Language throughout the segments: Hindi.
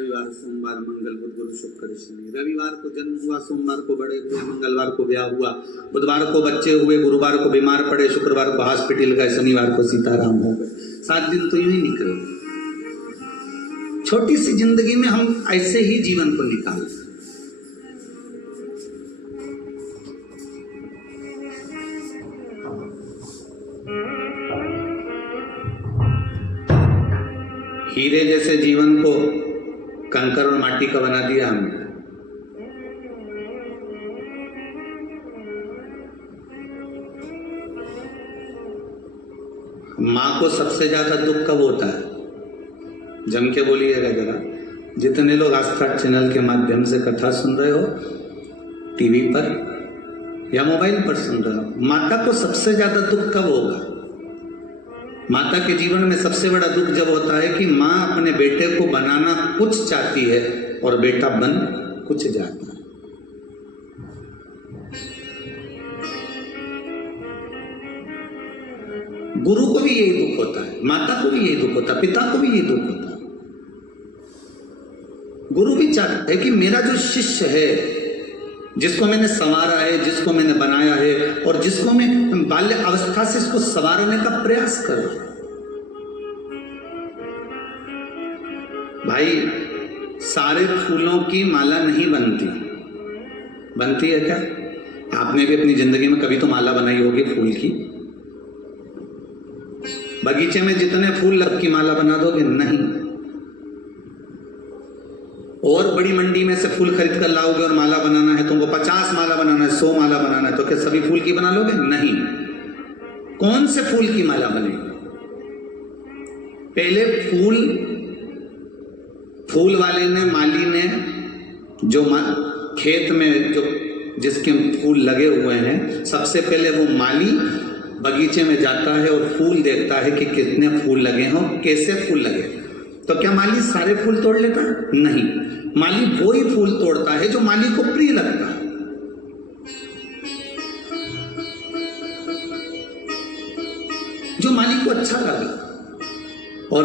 रविवार सोमवार मंगल बुध गुरु शुक्र शनि। रविवार को जन्म हुआ, सोमवार को बड़े हुए, मंगलवार को ब्याह हुआ, बुधवार को बच्चे हुए, गुरुवार को बीमार पड़े, शुक्रवार को हॉस्पिटल गए, शनिवार को सीताराम हो गए। 7 दिन तो यूं ही निकले। छोटी सी जिंदगी में हम ऐसे ही जीवन को निकालते। हीरे जैसे जीवन को कंकर और माटी का बना दिया हमने। मां को सबसे ज्यादा दुख कब होता है? जम के बोलिएगा जरा। जितने लोग आस्था चैनल के माध्यम से कथा सुन रहे हो, टीवी पर या मोबाइल पर सुन रहे हो, माता को सबसे ज्यादा दुख कब होगा? माता के जीवन में सबसे बड़ा दुख जब होता है कि मां अपने बेटे को बनाना कुछ चाहती है और बेटा बन कुछ जाता है। गुरु को भी यही दुख होता है, माता को भी यही दुख होता है, पिता को भी यही दुख होता है। गुरु भी चाहता है कि मेरा जो शिष्य है, जिसको मैंने संवारा है, जिसको मैंने बनाया है और जिसको मैं बाल्य अवस्था से इसको संवारने का प्रयास कर रहा हूं। भाई, सारे फूलों की माला नहीं बनती। बनती है क्या? आपने भी अपनी जिंदगी में कभी तो माला बनाई होगी फूल की। बगीचे में जितने फूल लग की माला बना दोगे? नहीं। और बड़ी मंडी में से फूल खरीद कर लाओगे और माला बनाना है, तुमको 50 माला बनाना है, 100 माला बनाना है, तो क्या सभी फूल की बना लोगे? नहीं। कौन से फूल की माला बनेगी? पहले फूल वाले ने, माली ने, जो खेत में जो जिसके फूल लगे हुए हैं, सबसे पहले वो माली बगीचे में जाता है और फूल देखता है कि कितने फूल लगे हों, कैसे फूल लगे। तो क्या माली सारे फूल तोड़ लेता है? नहीं। माली वो ही फूल तोड़ता है जो माली को प्रिय लगता है। जो माली को अच्छा लगा। और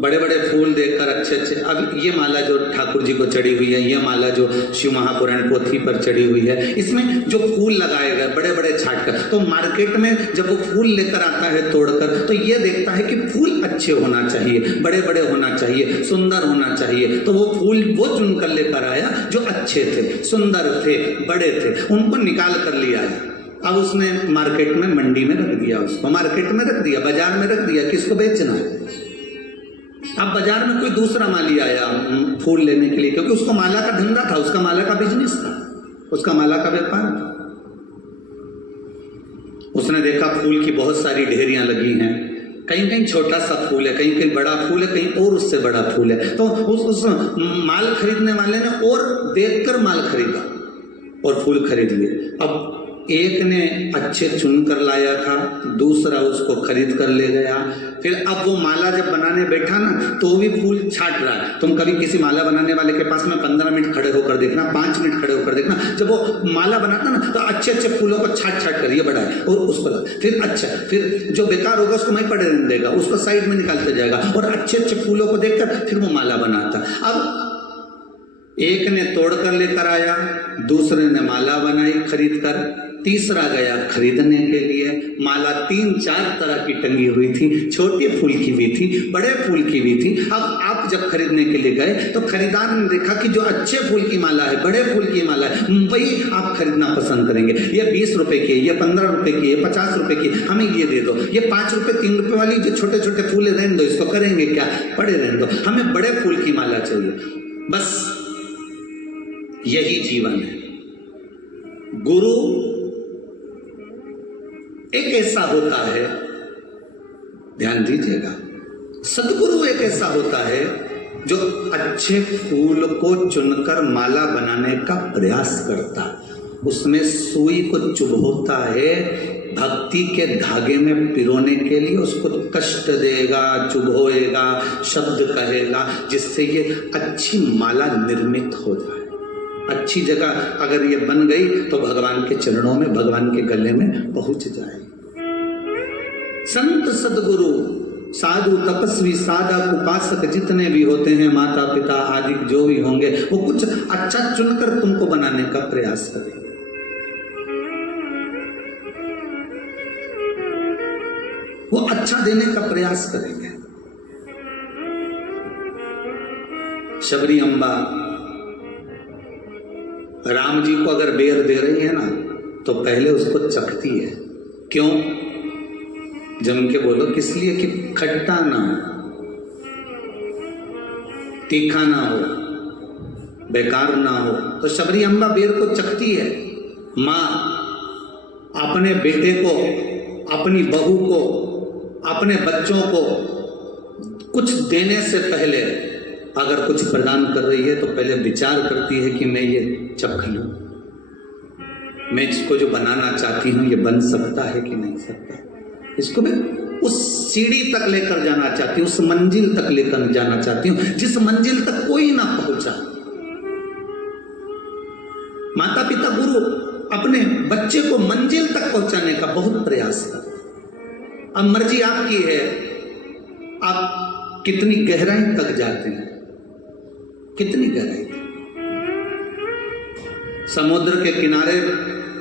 बड़े बड़े फूल देखकर अच्छे अच्छे, अब ये माला जो ठाकुर जी को चढ़ी हुई है, ये माला जो शिव महापुराण पोथी पर चढ़ी हुई है, इसमें जो फूल लगाए गए बड़े बड़े छाट कर, तो मार्केट में जब वो फूल लेकर आता है तोड़कर, तो ये देखता है कि फूल अच्छे होना चाहिए, बड़े बड़े होना चाहिए, सुंदर होना चाहिए। तो वो फूल वो चुनकर लेकर आया जो अच्छे थे, सुंदर थे, बड़े थे, उनको निकाल कर लिया है। अब उसने मार्केट में, मंडी में रख दिया, उसको मार्केट में रख दिया, बाजार में रख दिया, किसको बेचना है। अब बाजार में कोई दूसरा माली आया फूल लेने के लिए, क्योंकि उसको माला का धंधा था, उसका माला का बिजनेस था, उसका माला का व्यापार था। उसने देखा फूल की बहुत सारी ढेरियां लगी हैं, कहीं कहीं छोटा सा फूल है, कहीं कहीं बड़ा फूल है, कहीं और उससे बड़ा फूल है। तो उस माल खरीदने वाले ने और देखकर माल खरीदा और फूल खरीद लिए। अब एक ने अच्छे चुनकर लाया था, दूसरा उसको खरीद कर ले गया। फिर अब वो माला जब बनाने बैठा ना, तो भी फूल छाट रहा है। तुम कभी किसी माला बनाने वाले के पास में 15 मिनट खड़े होकर देखना, 5 मिनट खड़े होकर देखना, जब वो माला बनाता ना, तो अच्छे अच्छे फूलों को छाट छाट कर ये बढ़ाए और उसको फिर अच्छा, फिर जो बेकार होगा उसको नहीं पड़े रहने देगा, उसको साइड में निकालते जाएगा और अच्छे अच्छे फूलों को देखकर फिर वो माला बनाता। अब एक ने तोड़ कर लेकर आया, दूसरे ने माला बनाई खरीद कर, तीसरा गया खरीदने के लिए। माला 3-4 तरह की टंगी हुई थी, छोटे फूल की भी थी, बड़े फूल की भी थी। अब आप जब खरीदने के लिए गए तो खरीदार ने देखा कि जो अच्छे फूल की माला है, बड़े फूल की माला है, वही आप खरीदना पसंद करेंगे। ये 20 रुपए की, ये 15 रुपए की, ये 50 रुपए की, हमें ये दे दो। ये 5 रुपए 3 रुपए वाली जो छोटे छोटे फूल रहने दो, इसको करेंगे क्या, पड़े रहने दो, हमें बड़े फूल की माला चाहिए। बस यही जीवन है। गुरु एक ऐसा होता है, ध्यान दीजिएगा, सदगुरु एक ऐसा होता है जो अच्छे फूल को चुनकर माला बनाने का प्रयास करता है, उसमें सुई को चुभोता है, भक्ति के धागे में पिरोने के लिए उसको कष्ट देगा, चुभोएगा, शब्द कहेगा, जिससे ये अच्छी माला निर्मित हो जाए। अच्छी जगह अगर ये बन गई तो भगवान के चरणों में, भगवान के गले में पहुंच जाए। संत सदगुरु साधु तपस्वी साधक उपासक जितने भी होते हैं, माता पिता आदि जो भी होंगे, वो कुछ अच्छा चुनकर तुमको बनाने का प्रयास करें। वो अच्छा देने का प्रयास करेंगे। शबरी अम्बा राम जी को अगर बेर दे रही है ना, तो पहले उसको चखती है। क्यों? जम के बोलो, किस लिए? कि खट्टा ना हो, तीखा ना हो, बेकार ना हो। तो शबरी अम्बा बेर को चखती है। मां अपने बेटे को, अपनी बहू को, अपने बच्चों को कुछ देने से पहले अगर कुछ प्रदान कर रही है, तो पहले विचार करती है कि मैं ये चख लूं, मैं इसको जो बनाना चाहती हूं ये बन सकता है कि नहीं सकता। इसको मैं उस सीढ़ी तक लेकर जाना चाहती हूँ, उस मंजिल तक लेकर जाना चाहती हूँ जिस मंजिल तक कोई ना पहुंचा। माता पिता गुरु अपने बच्चे को मंजिल तक पहुंचाने का बहुत प्रयास करते हैं। अब मर्जी आपकी है, आप कितनी गहराई तक जाते हैं, कितनी गहराई। समुद्र के किनारे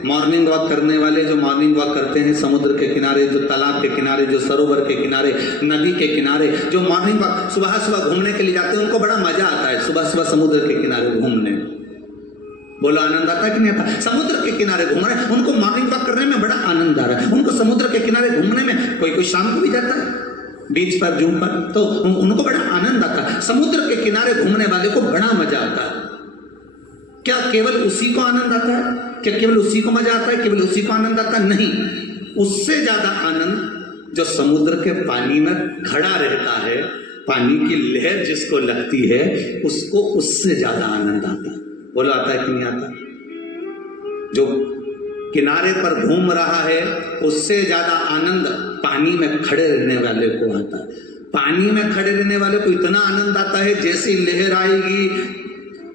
मॉर्निंग वॉक करने वाले जो मॉर्निंग वॉक करते हैं, समुद्र के किनारे, जो तालाब के किनारे, जो सरोवर के किनारे, नदी के किनारे जो मॉर्निंग वॉक सुबह सुबह घूमने के लिए जाते हैं, उनको बड़ा मजा आता है सुबह सुबह समुद्र के किनारे घूमने। बोलो आनंद आता है कि नहीं आता? समुद्र के किनारे घूम रहे हैं, उनको मॉर्निंग वॉक करने में बड़ा आनंद आ रहा है। उनको समुद्र के किनारे घूमने में, कोई कोई शाम को भी जाता है बीच पर, जूम पर, तो उनको बड़ा आनंद आता है। समुद्र के किनारे घूमने वाले को बड़ा मजा आता है। क्या केवल उसी को आनंद आता है? क्या केवल उसी को मजा आता है? केवल उसी को आनंद आता है? नहीं, उससे ज्यादा आनंद जो समुद्र के पानी में खड़ा रहता है, पानी की लहर जिसको लगती है, उसको उससे ज्यादा आनंद आता है। बोलो आता है कि नहीं आता? जो किनारे पर घूम रहा है उससे ज्यादा आनंद पानी में खड़े रहने वाले को आता है। पानी में खड़े रहने वाले को इतना आनंद आता है, जैसी लहर आएगी,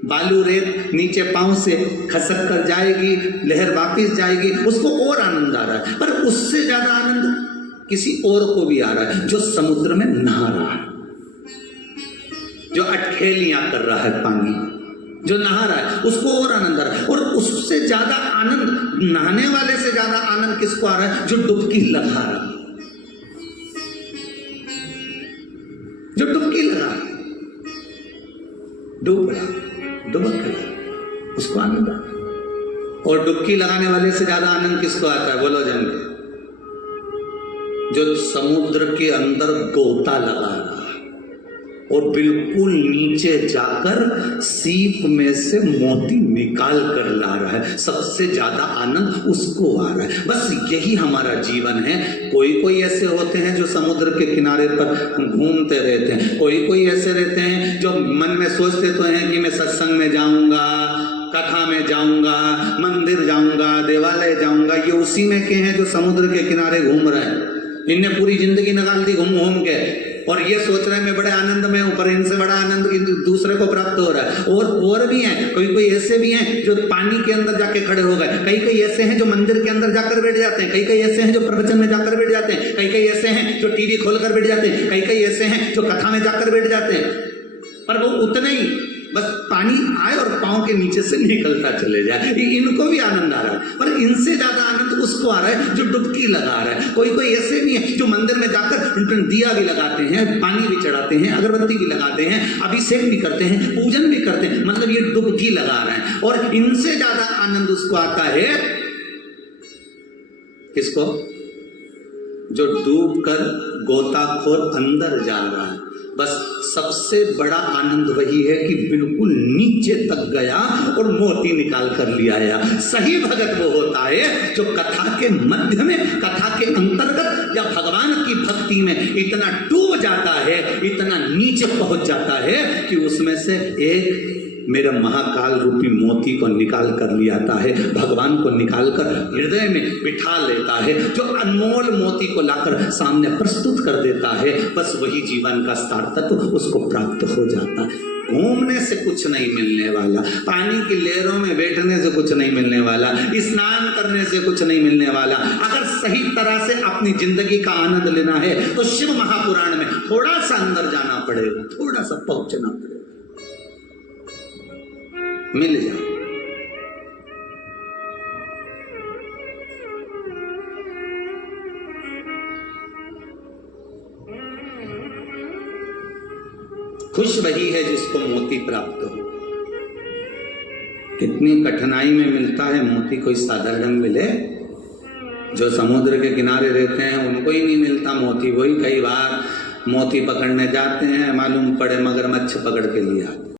बालू रेत नीचे पांव से खसक कर जाएगी, लहर वापस जाएगी, उसको और आनंद आ रहा है। पर उससे ज्यादा आनंद किसी और को भी आ रहा है जो समुद्र में नहा रहा है, जो अटखेलियां कर रहा है पानी, जो नहा रहा है, उसको और आनंद आ रहा है। और उससे ज्यादा आनंद, नहाने वाले से ज्यादा आनंद किसको आ रहा है? जो डुबकी लगा रहा है, जो डुबकी लगा रहा है, डूब रहा, डुबक रहा, उसको आनंद आता है। और डुबकी लगाने वाले से ज्यादा आनंद किसको आता है? बोलो जन के, जो समुद्र के अंदर गोता लगा रहा है और बिल्कुल नीचे जाकर सीप में से मोती निकाल कर ला रहा है, सबसे ज्यादा आनंद उसको आ रहा है। बस यही हमारा जीवन है। कोई कोई ऐसे होते हैं जो समुद्र के किनारे पर घूमते रहते हैं, कोई कोई ऐसे रहते हैं जो मन में सोचते तो हैं कि मैं सत्संग में जाऊंगा, कथा में जाऊंगा, मंदिर जाऊंगा, देवालय जाऊंगा। ये उसी में के हैं जो समुद्र के किनारे घूम रहे हैं। इनने पूरी जिंदगी निकाल दी घूम घूम के, और ये सोच रहे हैं मैं बड़े आनंद में हूं, पर इनसे बड़ा आनंद दूसरे को प्राप्त हो रहा है। और भी हैं, कोई कोई ऐसे भी हैं जो पानी के अंदर जाके खड़े हो गए, कई कई ऐसे हैं जो मंदिर के अंदर जाकर बैठ जाते हैं, कई कई ऐसे हैं जो प्रवचन में जाकर बैठ जाते हैं, कई कई ऐसे हैं जो टीवी खोलकर बैठ जाते हैं, कई कई ऐसे हैं जो कथा में जाकर बैठ जाते हैं। पर वो उतना ही, बस पानी आए और पांव के नीचे से निकलता चले जाए, इनको भी आनंद आ रहा है। पर इनसे ज्यादा आनंद उसको आ रहा है जो डुबकी लगा रहा है। कोई कोई ऐसे भी है जो मंदिर में जाकर दिया भी लगाते हैं, पानी भी चढ़ाते हैं, अगरबत्ती भी लगाते हैं, अभिषेक भी करते हैं, पूजन भी करते हैं, मतलब ये डुबकी लगा रहे हैं। और इनसे ज्यादा आनंद उसको आता है किसको? जो डूब कर गोताखोर अंदर जा रहा है। बस सबसे बड़ा आनंद वही है कि बिल्कुल नीचे तक गया और मोती निकाल कर लिया आया। सही भगत वो होता है जो कथा के मध्य में, कथा के अंतर्गत या भगवान की भक्ति में इतना डूब जाता है, इतना नीचे पहुंच जाता है कि उसमें से एक मेरा महाकाल रूपी मोती को निकाल कर ले आता है, भगवान को निकाल कर हृदय में बिठा लेता है, जो अनमोल मोती को लाकर सामने प्रस्तुत कर देता है, बस वही जीवन का सार्थक उसको प्राप्त हो जाता है। घूमने से कुछ नहीं मिलने वाला, पानी की लहरों में बैठने से कुछ नहीं मिलने वाला, स्नान करने से कुछ नहीं मिलने वाला। अगर सही तरह से अपनी जिंदगी का आनंद लेना है तो शिव महापुराण में थोड़ा सा अंदर जाना पड़ेगा, थोड़ा सा पहुंचना पड़ेगा, मिल जाए। खुश वही है जिसको मोती प्राप्त हो। कितनी कठिनाई में मिलता है मोती, कोई साधारण मिले? जो समुद्र के किनारे रहते हैं उनको ही नहीं मिलता मोती, वही कई बार मोती पकड़ने जाते हैं, मालूम पड़े मगरमच्छ पकड़ के लिया।